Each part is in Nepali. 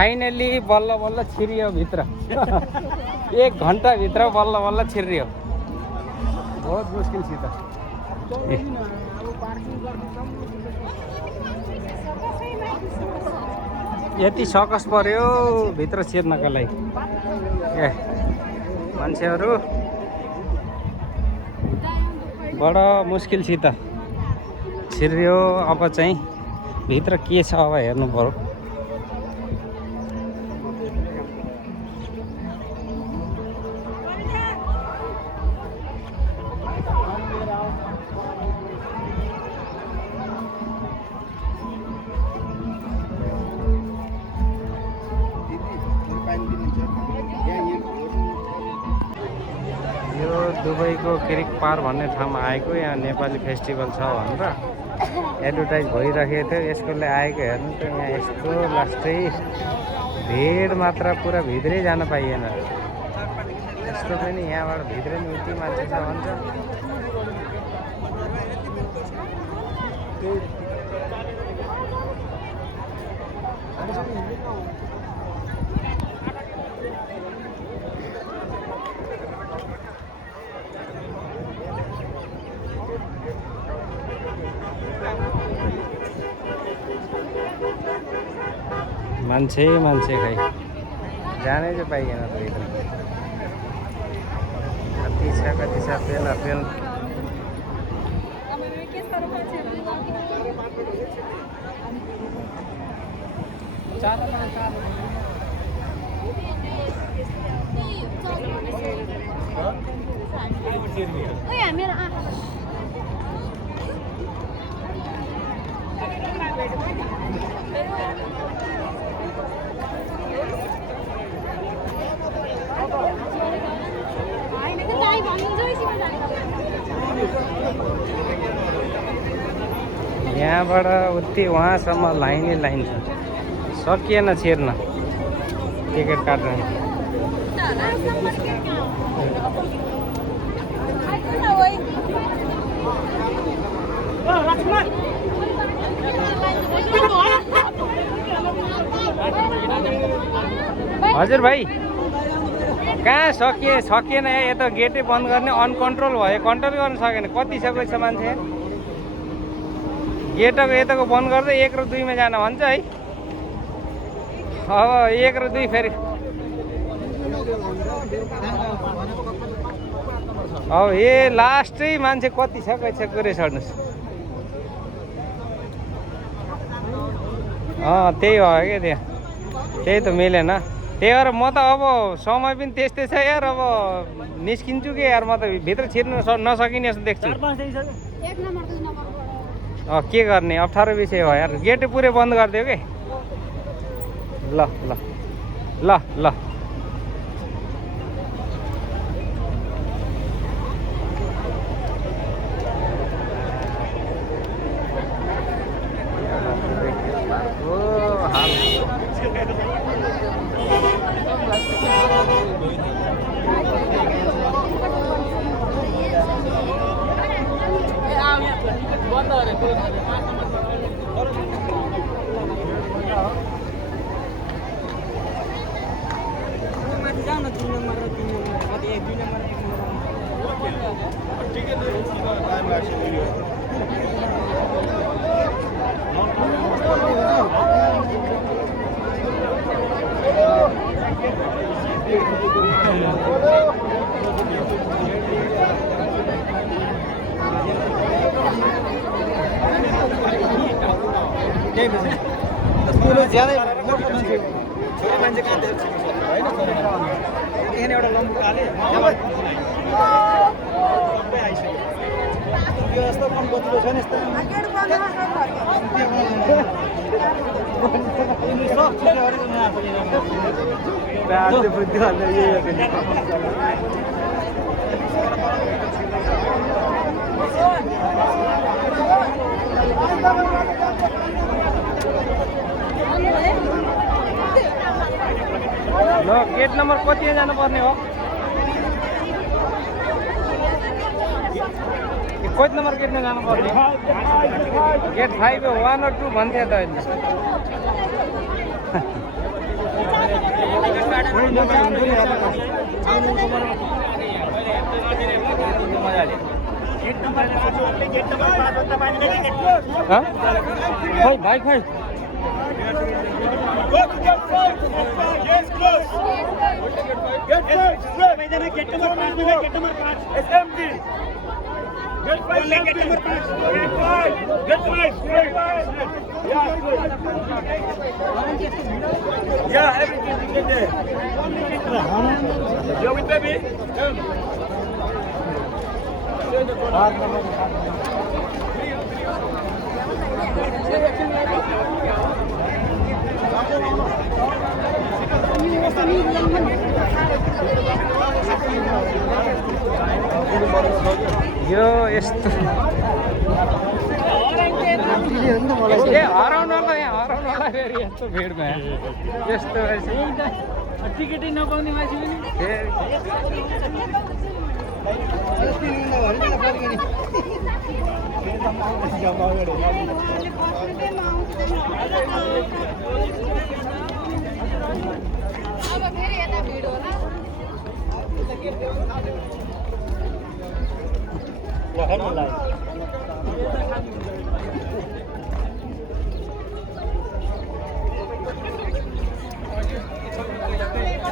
फाइनली बल्ल बल्ल छिरियो भित्र 1 घन्टा भित्र बल्ल बल्ल छिरियो बहुत मुस्किल थियो त यति सकस पर्यो भित्र छिर्नका लागि ए मान्छेहरु बडा मुस्किलसित छिर्यो अब चाहिँ भित्र के छ अब हेर्नु पर्यो दुबईको क्रिक पार भन्ने ठाउँमा आएको यहाँ नेपाली फेस्टिभल छ भनेर एडभर्टाइज भइराखेको थियो यसको लागि आएको हेर्नु त यहाँ यस्तो लास्टै भिड मात्र पुरा भित्रै जान पाइएन यस्तो पनि यहाँबाट भित्रै नि उति मान्छे छ भन्छ मान्छे मान्छे खै जानै चाहिँ पाइएन त भित्र कति छ पेला पेल यहाँबाट उति वहाँसम्म लाइनै लाइन छ सकिएन छिर्न टिकट काट्न हजुर भाइ कहाँ सकिएन यता गेटै बन्द गर्ने अनकन्ट्रोल भयो कन्ट्रोल गर्न सकेन कति सबै छ मान्छे गेटको यताको बन्द गर्दै 1 र 2 मा जान भन्छ है अब 1 र 2 फेरि अब लास्टै मान्छे कति छ कुरै छड्नुहोस् त्यही हो क्या त्यहाँ त्यही त मिलेन त्यही भएर म त अब समय पनि त्यस्तै छ यार अब निस्किन्छु कि यार म त भित्र छिर्न नसकिने जस्तो देख्छु के गर्ने अप्ठ्यारो विषय हो यार गेट पुरै बन्द गरिदियो के ल ल ल ल ल गेट नम्बर कति जानु पर्ने हो कति नम्बर गेटमा जानु पर्ने गेट 5 1 और 2 भन्थे त खोइ भाइ खोइ Yeah, everything is there. You with baby? यो यस्तो हराउनलाई यहाँ हराउनलाई फेरि यस्तो भिडमा यस्तो टिकटै नपाउने मान्छे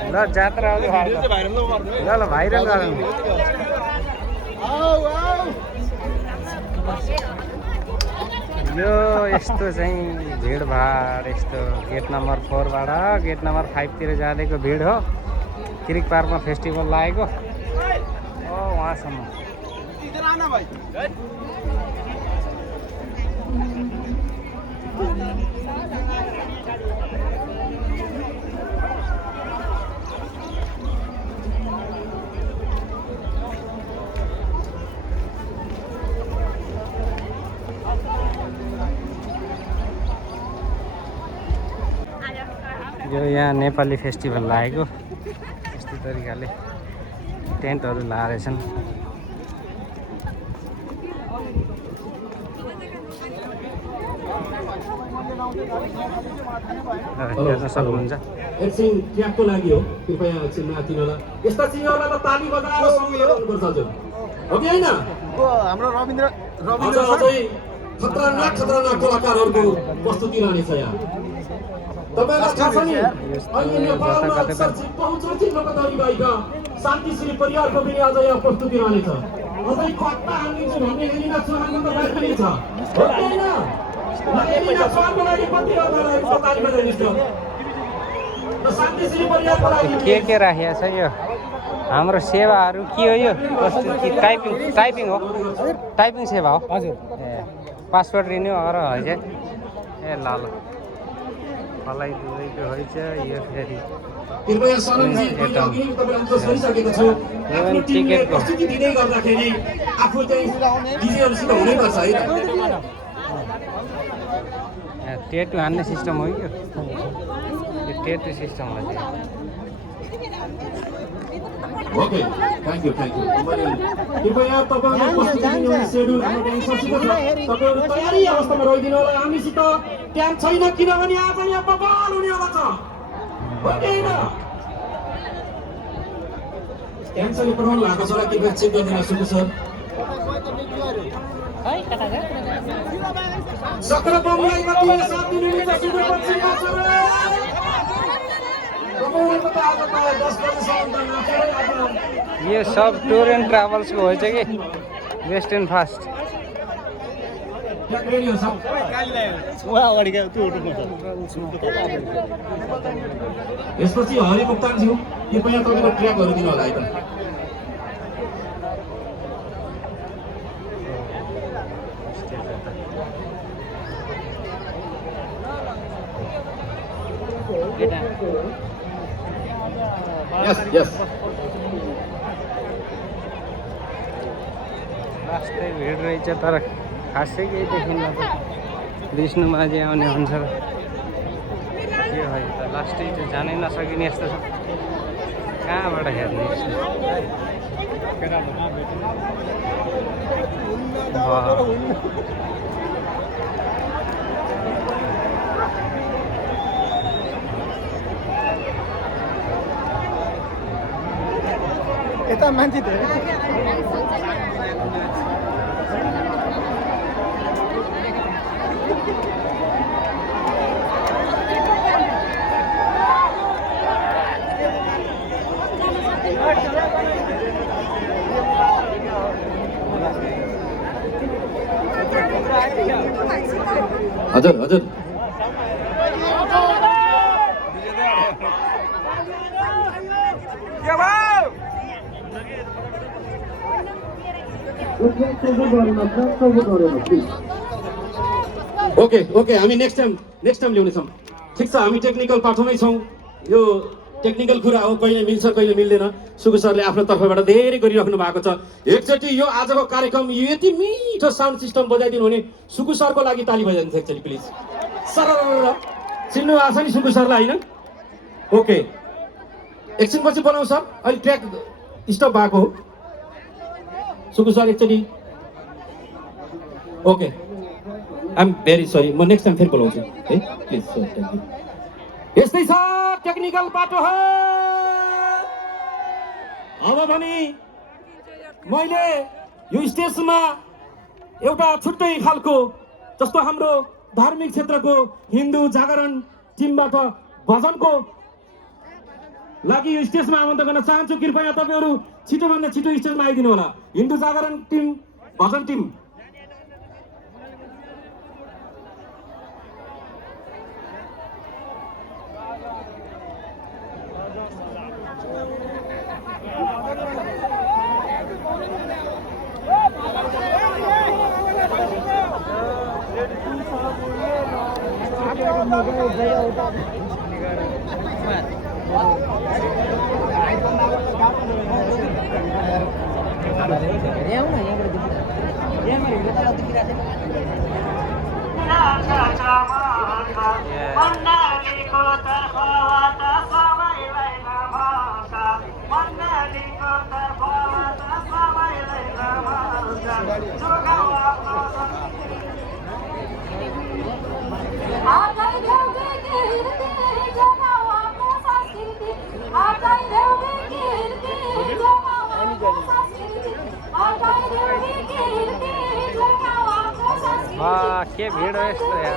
ल जात्रा ल ल भाइरल गरौँ यो यस्तो चाहिँ भिडभाड यस्तो गेट नम्बर 4 बाट गेट नम्बर 5 तिर जाँदैको भिड हो किरिक पार्कमा फेस्टिभल लागेको वहाँसम्म यो यहाँ नेपाली फेस्टिभल लागेको यस्तो तरिकाले टेन्टहरू लगाएर छन् हेर्न सक्नुहुन्छ एकछिन ट्र्याकको लागि हो कृपया एकछिन माथिनलाई यस्ता सिंहहरूलाई त ताली बजाएर सम्मान गर्नुपर्छ हजुर हो कि होइन हाम्रो रविन्द्र अझै खतरनाक कलाकारहरूको प्रस्तुति रहनेछ यहाँ तपाईहरुलाई थाहा छ नि अहिले नेपालमा अक्सर बहुचर्चित लोकधारी गायिका शान्तिश्री परियारको पनि आज यहाँ प्रस्तुति रहनेछ अझै खट्टा हाल्नेछु भन्ने एलिना चौहानको त गायक पनि छ हो कि होइन एलिना चौहानको लागि कति रकमको ताली बजाइदिनुहोस् न शान्तिश्री परियारको लागि के राखेको छ यो हाम्रो सेवाहरू के हो यो प्रस्तुति टाइपिङ हो टाइपिङ सेवा हो हजुर ए पासवर्ड रिन्यू गर है ए ल ल मलाई दुईको होइछ यो फेरि कृपया सरनजी मैले अघि तपाईलाई अन्तर्स गरिसकेको छु आफ्नो टिमले प्रस्तुति दिँदै गर्दाखेरि आफू चाहिँ डिजेहरुसँग हुनै पर्छ है टेटु हान्ने सिस्टम हो कि यो टेटु सिस्टम हो ओके थ्यांक यू कृपया तपाईहरुले प्रस्तुति दिने शेड्युल हाम्रो डान्सरसित छ तपाईहरु तयारी अवस्थामा रहिदिनु होला हामीसित टाइम छैन किनभने आज यहाँ बवाल हुनेवाला छ ओके न क्यान्सर प्रमाण लागेको छ के चेक गरिदिन सक्छु सर सक्रापमलाई मात्र साथ दिनुहुन्छ सुदूरपश्चिम मात्र यो सब टुर एन्ड ट्राभल्सको हो कि बेस्ट एन्ड फास्ट यसपछि हरि मुक्तानज्यू कृपया तपाईको ट्र्याकहरू दिनु होला है त यस लास्टै भिड रहेछ तर खासै केही देखिन्न त विष्णुमा चाहिँ आउने हुन्छ के है त लास्टै चाहिँ जानै नसकिने यस्तो छ कहाँबाट हेर्ने यता मान्छे धेरै हजुर हजुर ओके ओके हामी नेक्स्ट टाइम ल्याउनेछौँ ठिक छ हामी टेक्निकल पाठमै छौँ यो टेक्निकल कुरा हो कहिले मिल्छ कहिले मिल्दैन सुकु सरले आफ्नो तर्फबाट धेरै गरिराख्नु भएको छ एकचोटि यो आजको कार्यक्रम यति मिठो साउन्ड सिस्टम बजाइदिनु भने सुकु सरको लागि ताली बजाइदिन्छ एकचोटि प्लिज सर चिन्नु भएको छ नि सुकु सरलाई होइन ओके एकछिनपछि बोलाउँ सर अहिले ट्र्याक स्टप भएको हो सुकु सर एकचोटि okay I am very sorry म नेक्स्ट टाइम फेरि बोलाउँछु है प्लिज सर थ्याङ्क यू यस्तै छ टेक्निकल बाटो हो अब भने मैले यो स्टेजमा एउटा छुट्टै खालको जस्तो हाम्रो धार्मिक क्षेत्रको हिन्दू जागरण टिमबाट भजनको लागि यो स्टेजमा आमन्त्रण गर्न चाहन्छु कृपया तपाईँहरू छिटोभन्दा छिटो स्टेजमा आइदिनु होला हिन्दू जागरण टिम भजन टिम के भिड हो यस्तो यार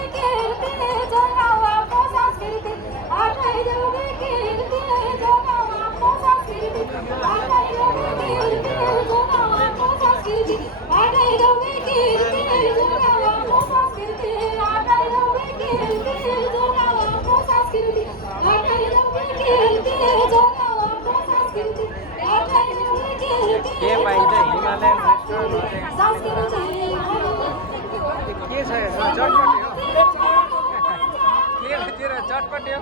के पाइन्छ हिमालयन रेस्टुरेन्ट के छ यसमा चटपटी हो के चटपटी हो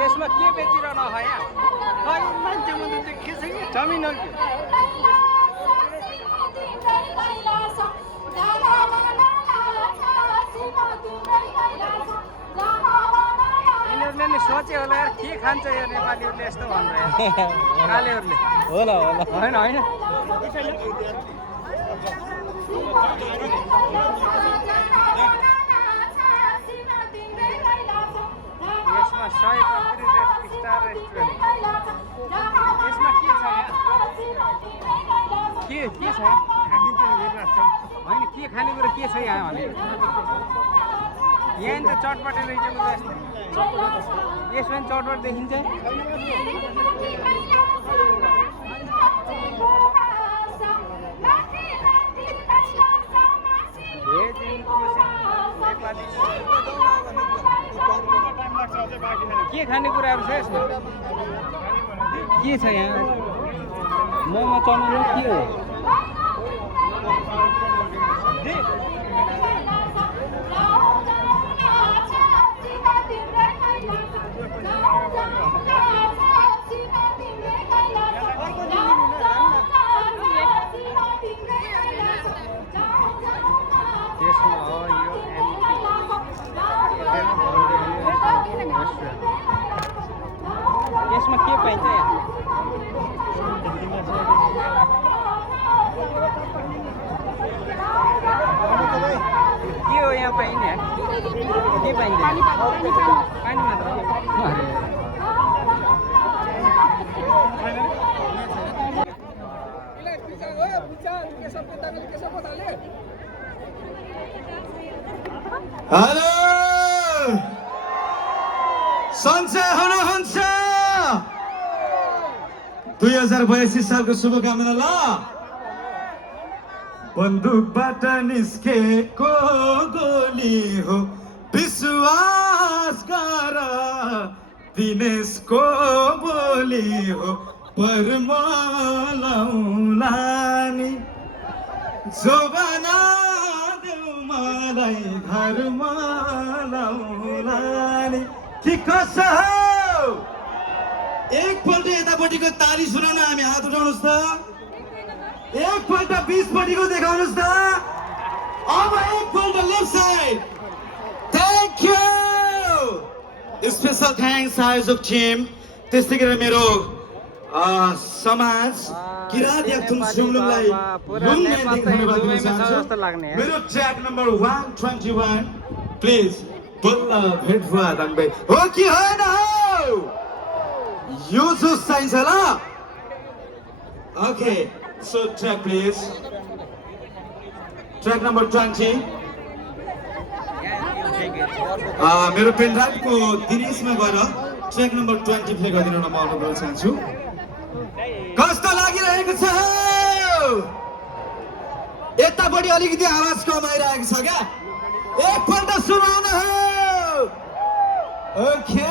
यसमा के बेचिरहनु हो यहाँ खै मान्छे मात्रै चाहिँ के छ कि जमिन हो कि यिनीहरूले नि सोचे होला यार के खान्छ यो नेपालीहरूले यस्तो भनेर कालेहरूले होला होइन होइन यसमा 100 स्टार रेस्टुरेन्ट यसमा के छ यहाँ के छ होइन के खानेकुरा के छ यहाँ भने यहाँ त चटपटे रहेछ यसमा चटपट देखिन्छ के खानेकुराहरू छ यसमा के छ यहाँ मोमो चाउमिन के हो यसमा के पाइन्छ यहाँ के हो यहाँ पाइने के पाइन्छ पानी मात्र अरे हेलो सन्चै हुनुहुन्छ 2082 सालको शुभकामना ल बन्दुकबाट निस्केको गोली हो विश्वास गर दिनेशको बोली हो परमलाउला नि जोबाना देऊ मलाई घरमा लाउला नि के कसो हो एकपल्ट यतापट्टिको ताली सुनाउन हामी हात उठाउनुहोस् त एकपल्ट 20 पट्टिको देखाउनुहोस् त अब एकपल्ट left side thank you special thanks आयोजक टिम त्यस्तै गरेर मेरो समाज किरात याक्थुङ सुमलुङलाई धन्यवाद दिन चाहन्छु मेरो ट्र्याक नम्बर 121 प्लिज बल्ल भेट भुवा दाङबे हो कि होइन हो यो जो चाहिन्छ ल okay so track please track number 20 मेरो पेन ड्राइभको दिनेशमा गएर ट्र्याक नम्बर 20 प्ले गरिदिनु न म अनुरोध चाहन्छु कस्तो लागिरहेको छ यतापट्टि अलिकति आवाज कम आइरहेको छ क्या एकपल्ट सुनाउनु हो ओके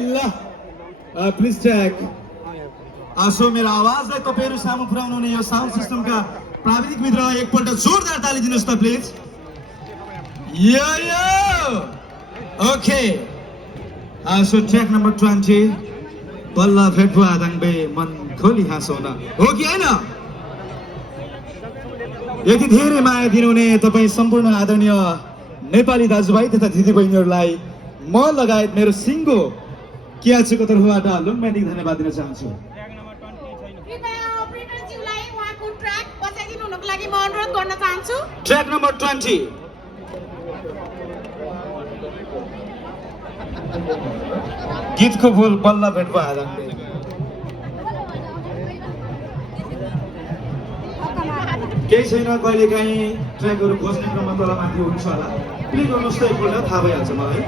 ल प्लिज ट्र्याक सो मेरो आवाजलाई तपाईँहरू सामु पुर्याउनु हुने यो साउन्ड सिस्टमका प्राविधिक मित्र एकपल्ट जोरदार ताली दिनुहोस् त प्लिज यो ओके सो ट्र्याक नम्बर 20 बल्ल भेट भुवा दाङबे मन खोली हाँसौन हो कि होइन यति धेरै माया दिनुहुने तपाईँ सम्पूर्ण आदरणीय नेपाली दाजुभाइ तथा दिदीबहिनीहरूलाई म लगायत मेरो सिङ्गो कियाचुको तर्फबाट लुम्बानी धन्यवाद दिन चाहन्छु ट्र्याक नम्बर 20 गीतको बोल बल्ल भेट भुवा दाङबे केही छैन कहिलेकाहीँ ट्र्याकहरू खोज्ने क्रममा तल माथि हुन्छ होला प्ले गर्नुहोस् त एकपल्ट थाहा भइहाल्छ मलाई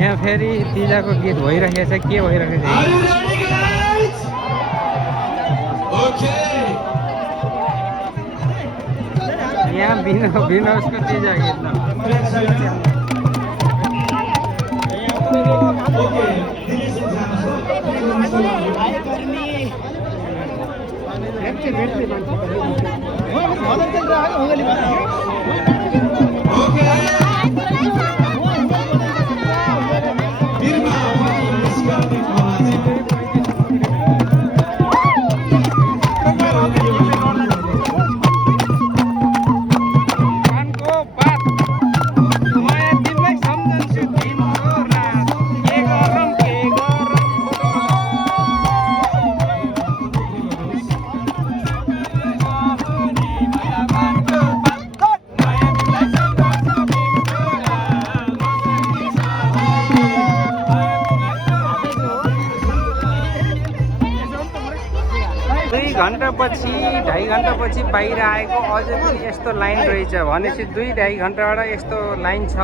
यहाँ फेरि तिजाको गीत भइरहेको छ के भइरहेको छ यहाँ विनोदको तिजा गीत न घन्टापछि 2.5 घन्टापछि बाहिर आएको अझै पनि यस्तो लाइन रहेछ भनेपछि 2-2.5 घन्टाबाट यस्तो लाइन छ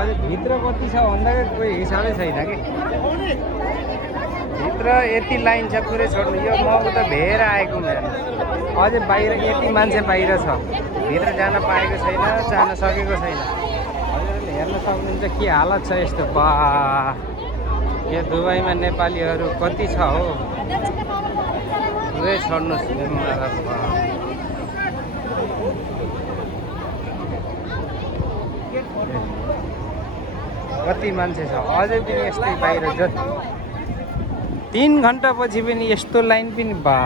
अझै भित्र कति छ भन्दाखेरि कोही हिसाबै छैन कि भित्र यति लाइन छ पुरै छोड्नु यो म उता भेर आएको मेरो अझै बाहिर यति मान्छे बाहिर छ भित्र जान पाएको छैन जान सकेको छैन हजुरले हेर्न सक्नुहुन्छ के हालत छ यस्तो बा यो दुबईमा नेपालीहरू कति छ हो पुरै छोड्नुहोस् कति मान्छे छ अझै पनि यस्तै बाहिर 3 घन्टापछि पनि यस्तो लाइन पनि बा